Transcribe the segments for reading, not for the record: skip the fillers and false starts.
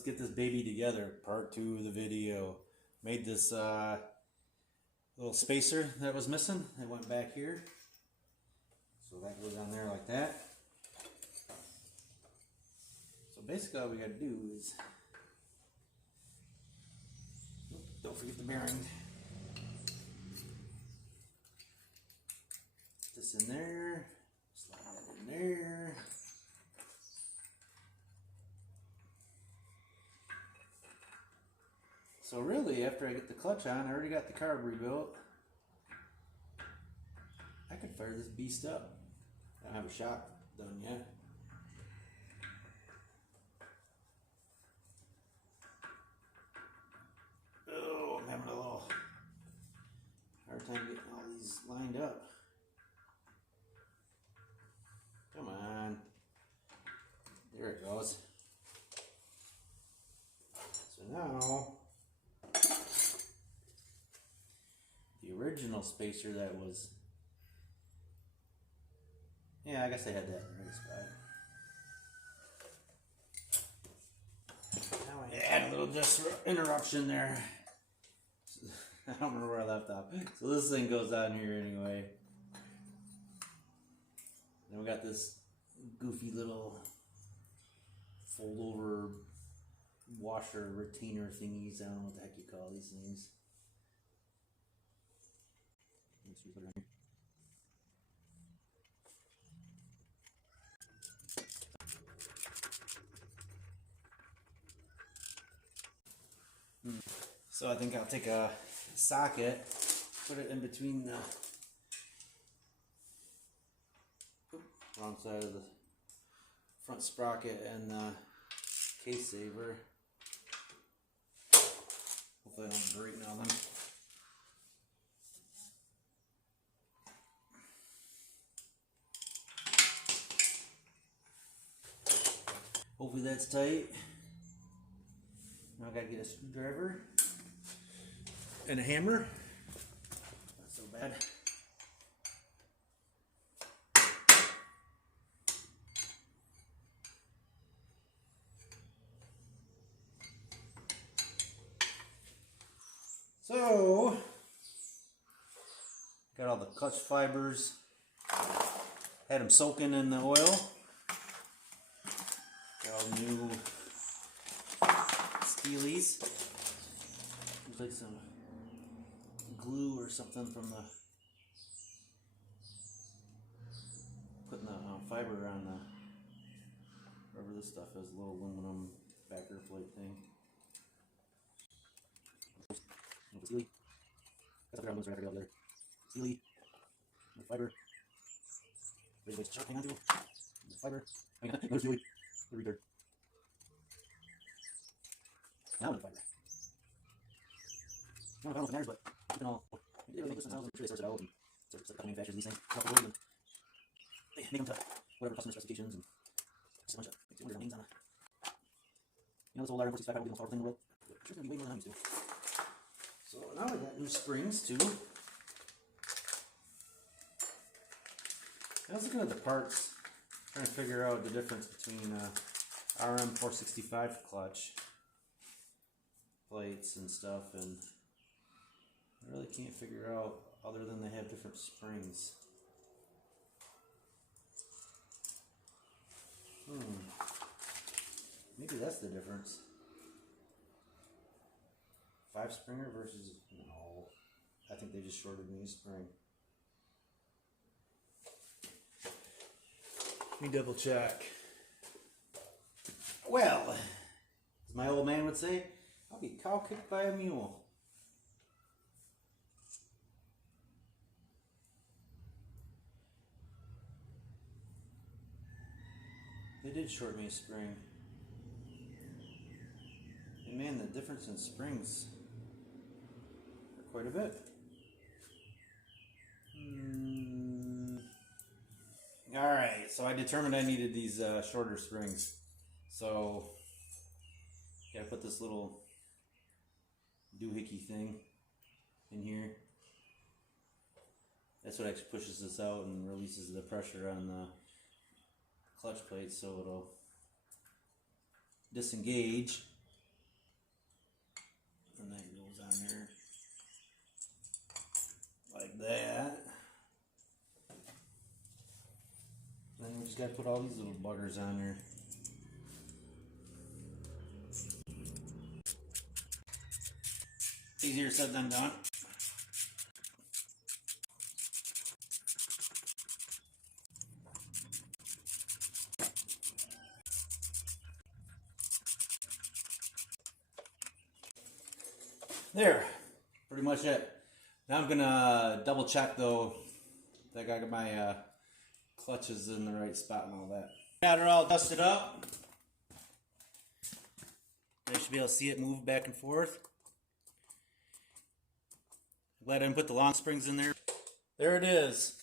let's get this baby together. Part 2 of the video. Made this little spacer that was missing. It went back here. So that goes on there like that. So basically all we gotta do is, don't forget the bearing. Put this in there, slide that in there. So really, after I get the clutch on, I already got the carb rebuilt. I could fire this beast up. I don't have a shock done yet. Oh, I'm having a little hard time getting all these lined up. Come on. There it goes. So now, the original spacer that was, yeah, I guess I had that in the right spot. Now I had a little interruption there. I don't remember where I left off. So this thing goes on here anyway. Then we got this goofy little fold over washer retainer thingies. I don't know what the heck you call these things. Let's put it on here. So I think I'll take a socket, put it in between the wrong side of the front sprocket and the case saver. Hopefully I don't break nothing. Hopefully that's tight. Now I gotta get a screwdriver and a hammer. Not so bad. So, got all the clutch fibers. Had them soaking in the oil. Got all new steelies. Looks like some glue or something from the putting the fiber on the whatever this stuff is, a little aluminum backer plate thing. Steely. That's what I'm looking right over there. Steely. The fiber. There's a sharp hang on to it. The fiber. Hang on. Another steely. The retard. Now the fiber. I don't know if it matters, but you can all. They make this themselves. I'm sure they source it out and start custom manufactures these things across the world and they make them to whatever customer specifications and just a bunch of names on it. You know, this old Rm465 probably the most powerful thing in the world. But sure, it's gonna be way more than I'm used to. So now we got new springs too. I was looking at the parts, trying to figure out the difference between Rm465 clutch plates and stuff, and I really can't figure out other than they have different springs. Maybe that's the difference. 5-springer versus, no, I think they just shorted me a spring. Let me double check. Well, as my old man would say, I'll be cow kicked by a mule. They did short me a spring. And man, the difference in springs are quite a bit. Alright, so I determined I needed these shorter springs. So, gotta put this little doohickey thing in here. That's what actually pushes this out and releases the pressure on the clutch plate, so it'll disengage And that goes on there like that. Then we just gotta put all these little buggers on there. Easier said than done. There, pretty much it. Now I'm gonna double check though that I got my clutches in the right spot and all that. Got her all dusted up. I should be able to see it move back and forth. Glad I didn't put the long springs in there. There it is.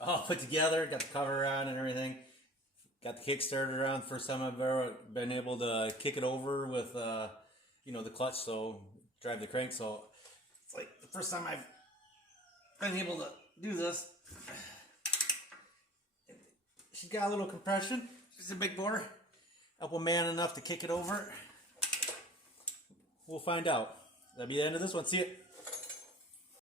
All put together, got the cover on and everything. Got the Kickstarter on. First time I've ever been able to kick it over with you know, the clutch, so drive the crank. So it's like the first time I've been able to do this. She's got a little compression. She's a big bore. Up a man enough to kick it over. We'll find out. That'll be the end of this one. See you.